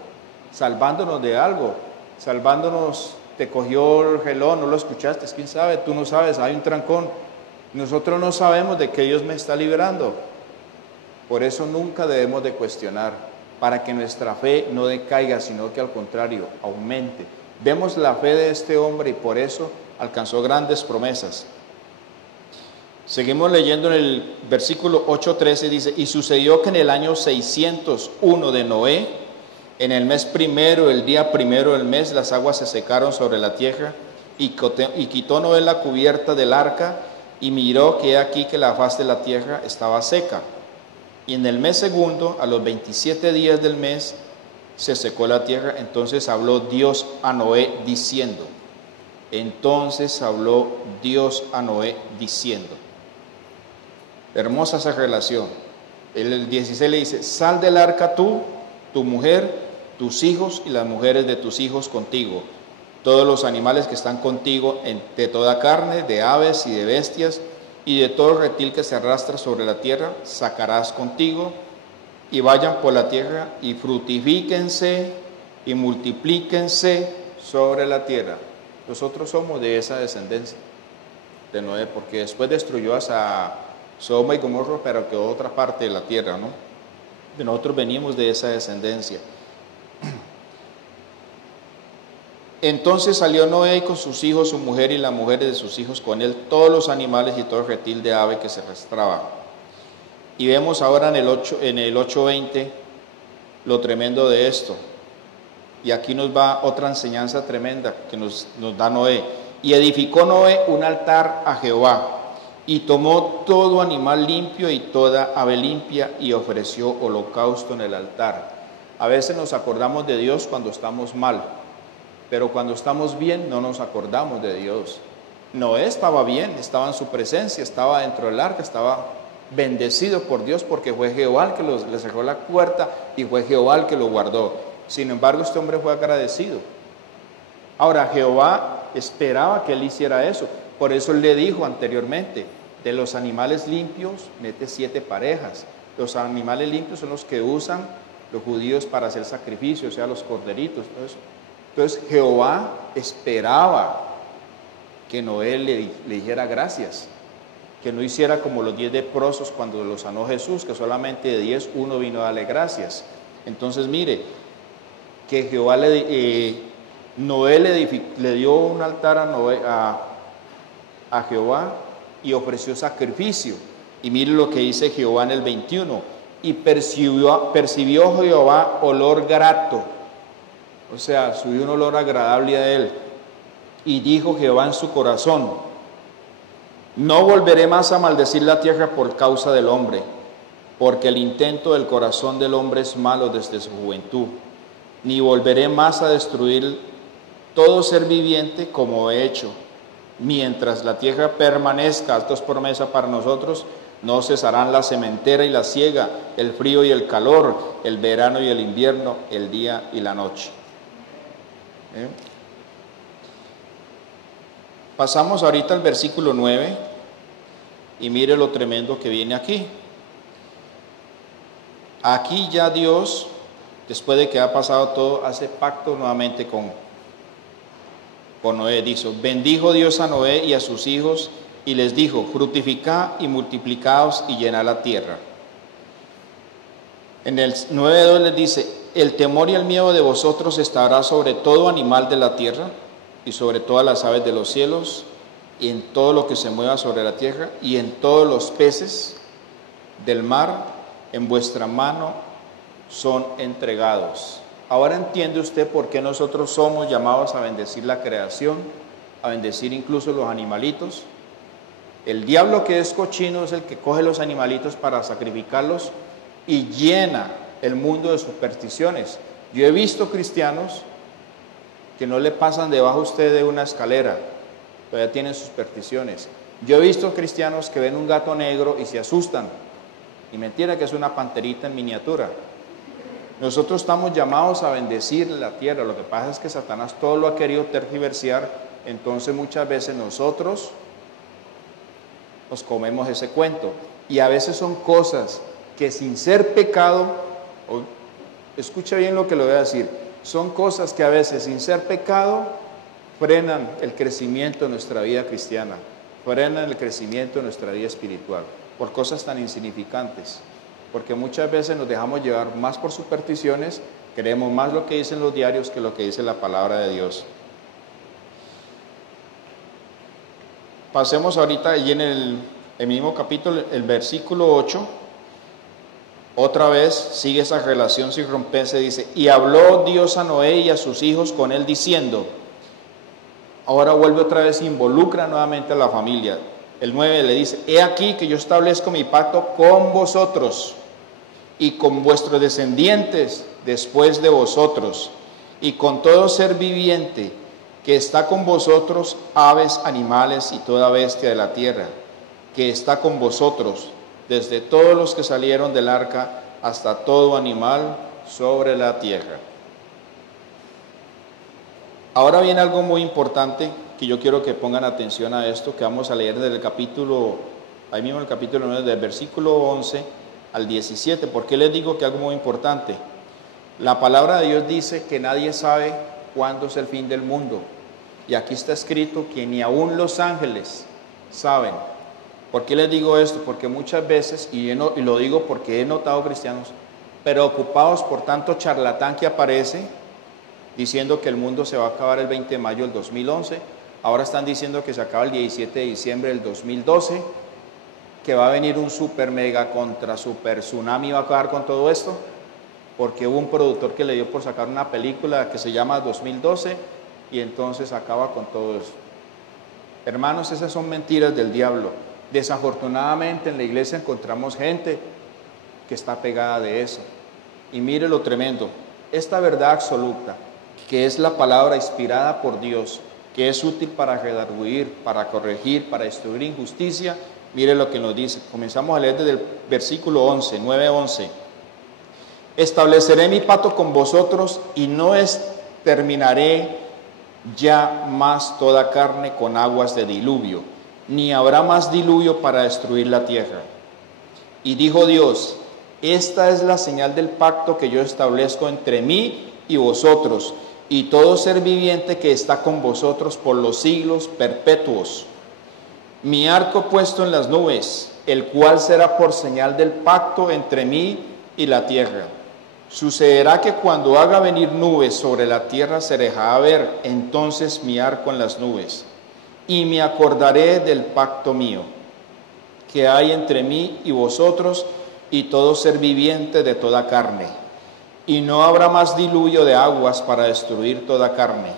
salvándonos de algo, salvándonos. Te cogió el reloj, no lo escuchaste, quién sabe, tú no sabes, hay un trancón. Nosotros no sabemos de qué Dios me está librando. Por eso nunca debemos de cuestionar, para que nuestra fe no decaiga, sino que al contrario, aumente. Vemos la fe de este hombre y por eso alcanzó grandes promesas. Seguimos leyendo en el versículo 8:13, dice: y sucedió que en el año 601 de Noé, en el mes primero, el día primero del mes, las aguas se secaron sobre la tierra, y quitó Noé la cubierta del arca, y miró que he aquí que la faz de la tierra estaba seca. Y en el mes segundo, a los 27 días del mes, se secó la tierra. Entonces habló Dios a Noé diciendo. Hermosa esa relación. El 16 le dice: sal del arca tú, tu mujer, tus hijos y las mujeres de tus hijos contigo, todos los animales que están contigo, de toda carne, de aves y de bestias, y de todo reptil que se arrastra sobre la tierra, sacarás contigo, y vayan por la tierra, y fructifíquense, y multiplíquense sobre la tierra. Nosotros somos de esa descendencia de Noé, porque después destruyó a Sodoma y Gomorra, pero quedó otra parte de la tierra, ¿no? De nosotros venimos de esa descendencia. Entonces salió Noé con sus hijos, su mujer y las mujeres de sus hijos con él, todos los animales y todo reptil de ave que se arrastraba. Y vemos ahora en el 8:20 lo tremendo de esto. Y aquí nos va otra enseñanza tremenda que nos da Noé. Y edificó Noé un altar a Jehová, y tomó todo animal limpio y toda ave limpia, y ofreció holocausto en el altar. A veces nos acordamos de Dios cuando estamos mal, pero cuando estamos bien no nos acordamos de Dios. Noé estaba bien, estaba en su presencia, estaba dentro del arca, estaba bendecido por Dios, porque fue Jehová el que le cerró la puerta y fue Jehová el que lo guardó. Sin embargo, este hombre fue agradecido. Ahora, Jehová esperaba que él hiciera eso. Por eso él le dijo anteriormente: de los animales limpios, mete 7 parejas. Los animales limpios son los que usan los judíos para hacer sacrificios, o sea, los corderitos, todo eso. Entonces, Jehová esperaba que Noé le dijera gracias, que no hiciera como los 10 leprosos cuando los sanó Jesús, que solamente de 10 uno vino a darle gracias. Entonces, mire, que Jehová Noé le dio un altar a Jehová y ofreció sacrificio. Y mire lo que dice Jehová en el 21: y percibió Jehová olor grato, o sea, subió un olor agradable a él. Y dijo Jehová en su corazón: no volveré más a maldecir la tierra por causa del hombre, porque el intento del corazón del hombre es malo desde su juventud. Ni volveré más a destruir todo ser viviente como he hecho. Mientras la tierra permanezca, esto es promesa para nosotros, no cesarán la sementera y la siega, el frío y el calor, el verano y el invierno, el día y la noche. Pasamos ahorita al versículo 9 y mire lo tremendo que viene aquí. Aquí ya Dios, después de que ha pasado todo, hace pacto nuevamente con Noé. Dice: bendijo Dios a Noé y a sus hijos y les dijo: fructificad y multiplicaos y llenad la tierra. En el 9:2 les dice: el temor y el miedo de vosotros estará sobre todo animal de la tierra y sobre todas las aves de los cielos y en todo lo que se mueva sobre la tierra y en todos los peces del mar. En vuestra mano son entregados. Ahora entiende usted por qué nosotros somos llamados a bendecir la creación, a bendecir incluso los animalitos. El diablo, que es cochino, es el que coge los animalitos para sacrificarlos y llena el mundo de supersticiones. Yo he visto cristianos que no le pasan debajo a usted de una escalera, todavía tienen supersticiones. Yo he visto cristianos que ven un gato negro y se asustan, y mentira que es una panterita en miniatura. Nosotros estamos llamados a bendecir la tierra. Lo que pasa es que Satanás todo lo ha querido tergiversar, entonces muchas veces nosotros nos comemos ese cuento, y a veces son cosas que sin ser pecado, escucha bien lo que le voy a decir, son cosas que a veces sin ser pecado frenan el crecimiento de nuestra vida cristiana, frenan el crecimiento de nuestra vida espiritual, por cosas tan insignificantes, porque muchas veces nos dejamos llevar más por supersticiones, creemos más lo que dicen los diarios que lo que dice la palabra de Dios. Pasemos ahorita allí en el mismo capítulo, el versículo 8, otra vez sigue esa relación sin romperse, dice, y habló Dios a Noé y a sus hijos con él diciendo, ahora vuelve otra vez, involucra nuevamente a la familia. El 9 le dice, he aquí que yo establezco mi pacto con vosotros y con vuestros descendientes después de vosotros, y con todo ser viviente que está con vosotros, aves, animales y toda bestia de la tierra, que está con vosotros, desde todos los que salieron del arca hasta todo animal sobre la tierra. Ahora viene algo muy importante que yo quiero que pongan atención a esto, que vamos a leer desde el capítulo, ahí mismo el capítulo 9, del versículo 11 al 17. ¿Por qué les digo que algo muy importante? La palabra de Dios dice que nadie sabe cuándo es el fin del mundo. Y aquí está escrito que ni aún los ángeles saben. ¿Por qué les digo esto? Porque muchas veces, y lo digo porque he notado cristianos preocupados por tanto charlatán que aparece, diciendo que el mundo se va a acabar el 20 de mayo del 2011, ahora están diciendo que se acaba el 17 de diciembre del 2012, que va a venir un super mega contra super tsunami, va a acabar con todo esto, porque hubo un productor que le dio por sacar una película que se llama 2012 y entonces acaba con todo eso. Hermanos, esas son mentiras del diablo. Desafortunadamente en la iglesia encontramos gente que está pegada de eso. Y mire lo tremendo, esta verdad absoluta, que es la palabra inspirada por Dios, que es útil para redarguir, para corregir, para destruir injusticia, mire lo que nos dice. Comenzamos a leer desde el versículo 11, 9-11. Estableceré mi pacto con vosotros y no terminaré ya más toda carne con aguas de diluvio, ni habrá más diluvio para destruir la tierra. Y dijo Dios, esta es la señal del pacto que yo establezco entre mí y vosotros, y todo ser viviente que está con vosotros por los siglos perpetuos. Mi arco puesto en las nubes, el cual será por señal del pacto entre mí y la tierra. Sucederá que cuando haga venir nubes sobre la tierra se dejará ver entonces mi arco en las nubes, y me acordaré del pacto mío, que hay entre mí y vosotros y todo ser viviente de toda carne. Y no habrá más diluvio de aguas para destruir toda carne.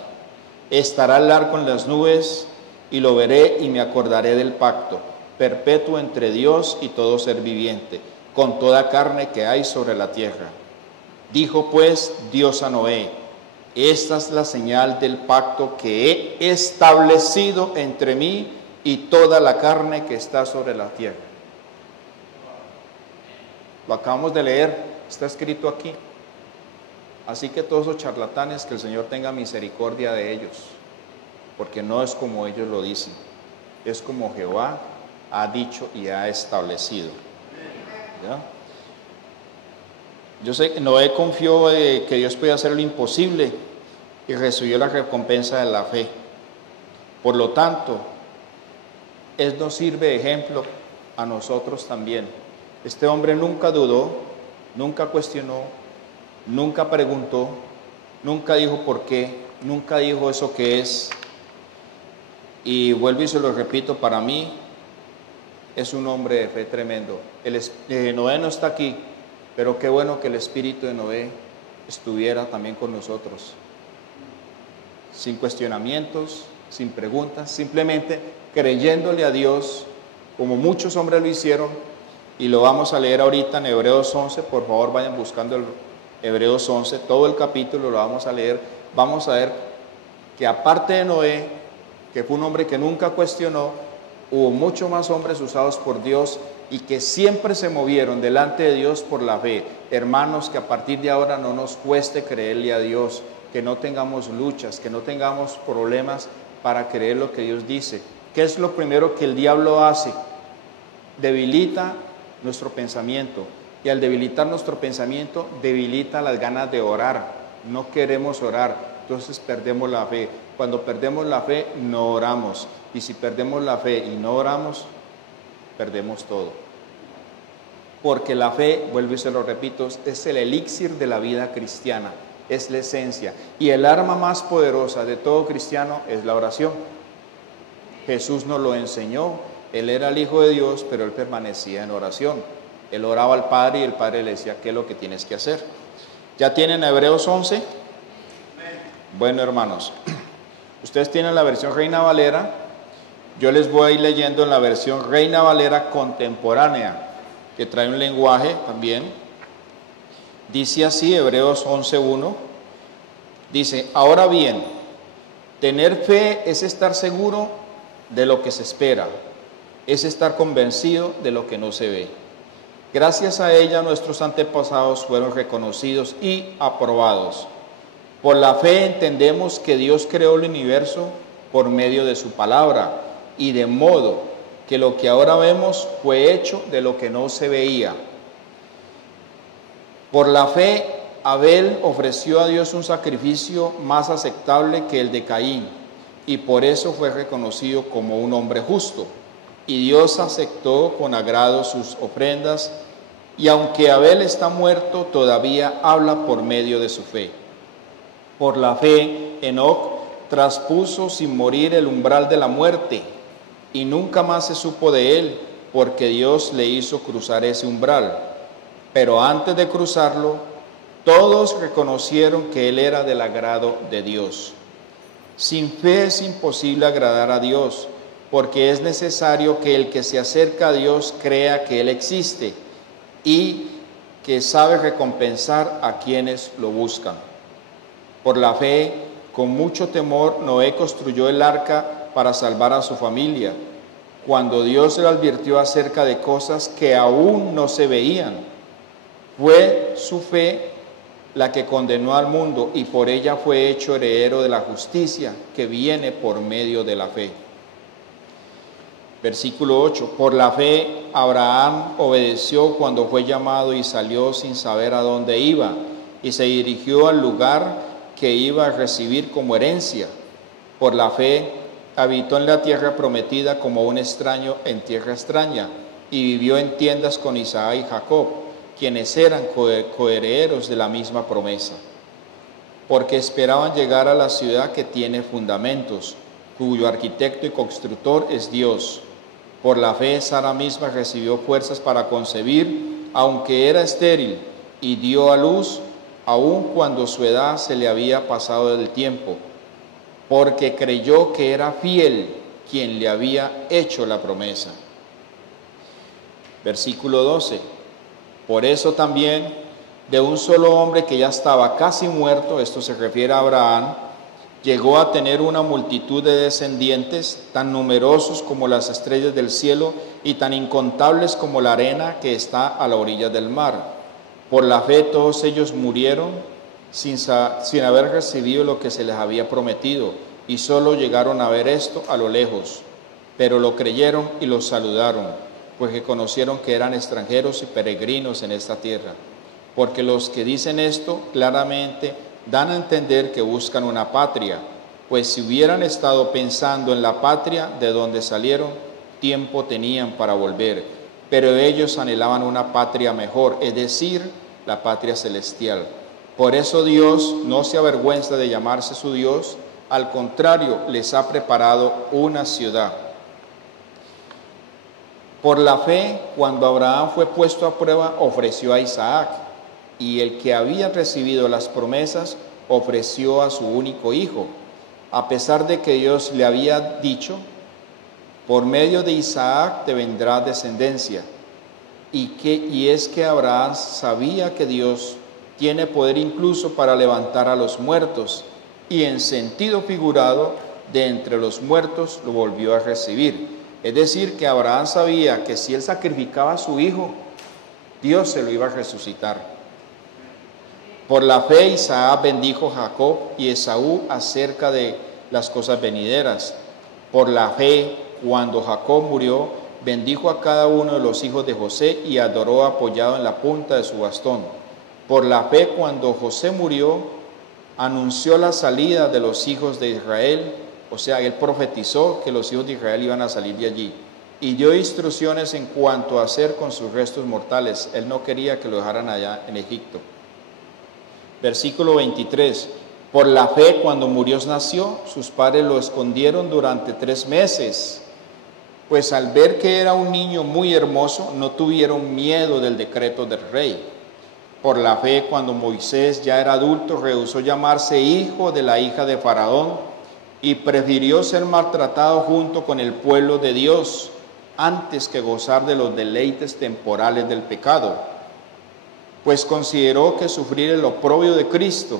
Estará el arco en las nubes, y lo veré y me acordaré del pacto perpetuo entre Dios y todo ser viviente, con toda carne que hay sobre la tierra. Dijo pues Dios a Noé, esta es la señal del pacto que he establecido entre mí y toda la carne que está sobre la tierra. Lo acabamos de leer, está escrito aquí. Así que todos esos charlatanes, que el Señor tenga misericordia de ellos, porque no es como ellos lo dicen, es como Jehová ha dicho y ha establecido. ¿Ya? Yo sé que Noé confió que Dios podía hacer lo imposible y recibió la recompensa de la fe. Por lo tanto, Él nos sirve de ejemplo a nosotros también. Este hombre nunca dudó, nunca cuestionó, nunca preguntó, nunca dijo por qué, nunca dijo eso que es. Y vuelvo y se lo repito, para mí es un hombre de fe tremendo. Noé no está aquí, Pero qué bueno que el espíritu de Noé estuviera también con nosotros, sin cuestionamientos, sin preguntas, simplemente creyéndole a Dios, como muchos hombres lo hicieron, y lo vamos a leer ahorita en Hebreos 11, por favor vayan buscando el Hebreos 11, todo el capítulo lo vamos a leer, vamos a ver que aparte de Noé, que fue un hombre que nunca cuestionó, hubo muchos más hombres usados por Dios y que siempre se movieron delante de Dios por la fe. Hermanos, que a partir de ahora no nos cueste creerle a Dios, que no tengamos luchas, que no tengamos problemas para creer lo que Dios dice. ¿Qué es lo primero que el diablo hace? Debilita nuestro pensamiento, y al debilitar nuestro pensamiento, debilita las ganas de orar. No queremos orar, entonces perdemos la fe. Cuando perdemos la fe, no oramos, y si perdemos la fe y no oramos, perdemos todo. Porque la fe, vuelvo y se lo repito, es el elixir de la vida cristiana, es la esencia. Y el arma más poderosa de todo cristiano es la oración. Jesús nos lo enseñó, Él era el Hijo de Dios, pero Él permanecía en oración. Él oraba al Padre y el Padre le decía, ¿qué es lo que tienes que hacer? ¿Ya tienen Hebreos 11? Bueno, hermanos, ustedes tienen la versión Reina Valera. Yo les voy a ir leyendo en la versión Reina Valera contemporánea, que trae un lenguaje también. Dice así, Hebreos 11:1, dice, ahora bien, tener fe es estar seguro de lo que se espera, es estar convencido de lo que no se ve. Gracias a ella nuestros antepasados fueron reconocidos y aprobados. Por la fe entendemos que Dios creó el universo por medio de su palabra, y de modo que lo que ahora vemos fue hecho de lo que no se veía. Por la fe, Abel ofreció a Dios un sacrificio más aceptable que el de Caín, y por eso fue reconocido como un hombre justo. Y Dios aceptó con agrado sus ofrendas, y aunque Abel está muerto, todavía habla por medio de su fe. Por la fe, Enoc traspuso sin morir el umbral de la muerte, y nunca más se supo de él, porque Dios le hizo cruzar ese umbral. Pero antes de cruzarlo, todos reconocieron que él era del agrado de Dios. Sin fe es imposible agradar a Dios, porque es necesario que el que se acerca a Dios crea que Él existe y que sabe recompensar a quienes lo buscan. Por la fe, con mucho temor, Noé construyó el arca para salvar a su familia, cuando Dios le advirtió acerca de cosas que aún no se veían. Fue su fe la que condenó al mundo, y por ella fue hecho heredero de la justicia que viene por medio de la fe. Versículo 8, por la fe Abraham obedeció cuando fue llamado y salió sin saber a dónde iba, y se dirigió al lugar que iba a recibir como herencia. Por la fe habitó en la tierra prometida como un extraño en tierra extraña, y vivió en tiendas con Isaac y Jacob, quienes eran coherederos de la misma promesa, porque esperaban llegar a la ciudad que tiene fundamentos, cuyo arquitecto y constructor es Dios. Por la fe Sara misma recibió fuerzas para concebir, aunque era estéril, y dio a luz aun cuando su edad se le había pasado del tiempo, porque creyó que era fiel quien le había hecho la promesa. Versículo 12. Por eso también, de un solo hombre que ya estaba casi muerto, esto se refiere a Abraham, llegó a tener una multitud de descendientes, tan numerosos como las estrellas del cielo y tan incontables como la arena que está a la orilla del mar. Por la fe todos ellos murieron sin haber recibido lo que se les había prometido, y solo llegaron a ver esto a lo lejos, pero lo creyeron y lo saludaron, pues que conocieron que eran extranjeros y peregrinos en esta tierra. Porque los que dicen esto claramente dan a entender que buscan una patria, pues si hubieran estado pensando en la patria de donde salieron, tiempo tenían para volver, pero ellos anhelaban una patria mejor, es decir, la patria celestial. Por eso Dios no se avergüenza de llamarse su Dios, al contrario, les ha preparado una ciudad. Por la fe, cuando Abraham fue puesto a prueba, ofreció a Isaac, y el que había recibido las promesas ofreció a su único hijo, a pesar de que Dios le había dicho: por medio de Isaac te vendrá descendencia. Y es que Abraham sabía que Dios tiene poder incluso para levantar a los muertos, y en sentido figurado, de entre los muertos lo volvió a recibir. Es decir, que Abraham sabía que si él sacrificaba a su hijo, Dios se lo iba a resucitar. Por la fe Isaac bendijo a Jacob y Esaú acerca de las cosas venideras. Por la fe, cuando Jacob murió, bendijo a cada uno de los hijos de José y adoró apoyado en la punta de su bastón. Por la fe, cuando José murió, anunció la salida de los hijos de Israel, o sea, él profetizó que los hijos de Israel iban a salir de allí, y dio instrucciones en cuanto a hacer con sus restos mortales. Él no quería que lo dejaran allá en Egipto. Versículo 23. Por la fe, cuando murió nació, sus padres lo escondieron durante 3 meses, pues al ver que era un niño muy hermoso, no tuvieron miedo del decreto del rey. Por la fe, cuando Moisés ya era adulto, rehusó llamarse hijo de la hija de Faraón y prefirió ser maltratado junto con el pueblo de Dios antes que gozar de los deleites temporales del pecado, pues consideró que sufrir el oprobio de Cristo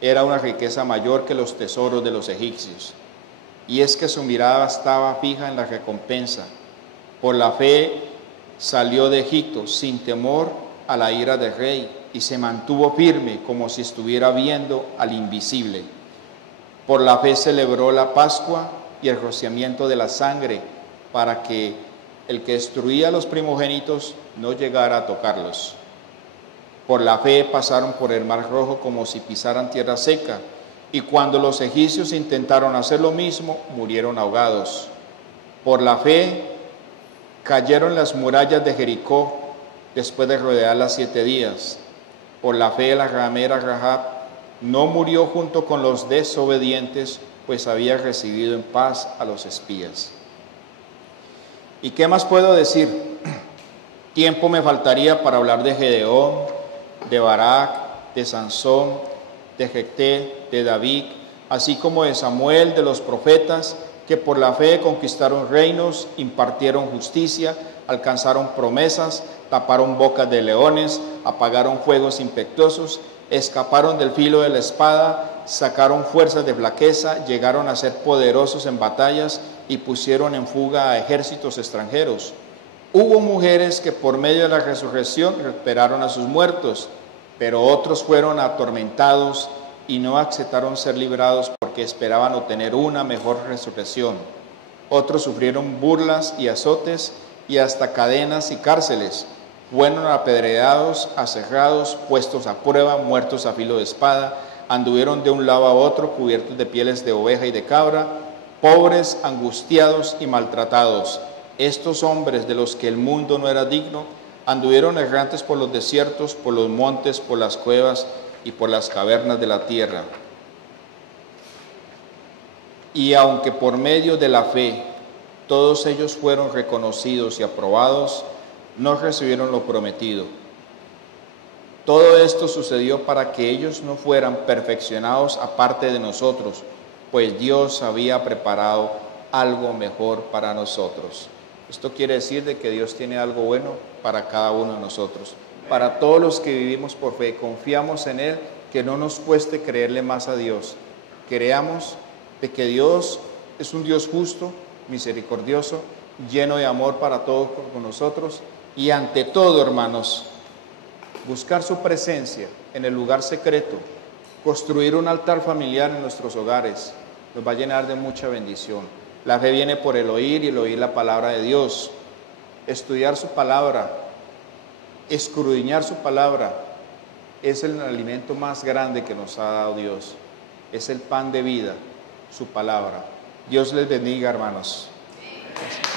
era una riqueza mayor que los tesoros de los egipcios. Y es que su mirada estaba fija en la recompensa. Por la fe salió de Egipto sin temor a la ira del rey y se mantuvo firme como si estuviera viendo al invisible. Por la fe celebró la Pascua y el rociamiento de la sangre para que el que destruía a los primogénitos no llegara a tocarlos. Por la fe pasaron por el Mar Rojo como si pisaran tierra seca, y cuando los egipcios intentaron hacer lo mismo, murieron ahogados. Por la fe cayeron las murallas de Jericó después de rodearlas 7 días. Por la fe la ramera Rahab no murió junto con los desobedientes, pues había recibido en paz a los espías. ¿Y qué más puedo decir? Tiempo me faltaría para hablar de Gedeón, de Barak, de Sansón, de Jefté, de David, así como de Samuel, de los profetas, que por la fe conquistaron reinos, impartieron justicia, alcanzaron promesas, taparon bocas de leones, apagaron fuegos impetuosos, escaparon del filo de la espada, sacaron fuerzas de flaqueza, llegaron a ser poderosos en batallas y pusieron en fuga a ejércitos extranjeros. Hubo mujeres que por medio de la resurrección recuperaron a sus muertos, pero otros fueron atormentados y no aceptaron ser librados porque esperaban obtener una mejor resurrección. Otros sufrieron burlas y azotes y hasta cadenas y cárceles. Fueron apedreados, aserrados, puestos a prueba, muertos a filo de espada. Anduvieron de un lado a otro cubiertos de pieles de oveja y de cabra, pobres, angustiados y maltratados. Estos hombres de los que el mundo no era digno, anduvieron errantes por los desiertos, por los montes, por las cuevas y por las cavernas de la tierra. Y aunque por medio de la fe todos ellos fueron reconocidos y aprobados, no recibieron lo prometido. Todo esto sucedió para que ellos no fueran perfeccionados aparte de nosotros, pues Dios había preparado algo mejor para nosotros. Esto quiere decir de que Dios tiene algo bueno para cada uno de nosotros. Para todos los que vivimos por fe, confiamos en Él, que no nos cueste creerle más a Dios. Creamos de que Dios es un Dios justo, misericordioso, lleno de amor para todos con nosotros. Y ante todo, hermanos, buscar su presencia en el lugar secreto, construir un altar familiar en nuestros hogares, nos va a llenar de mucha bendición. La fe viene por el oír y el oír la palabra de Dios. Estudiar su palabra, escudriñar su palabra, es el alimento más grande que nos ha dado Dios. Es el pan de vida, su palabra. Dios les bendiga, hermanos. Gracias.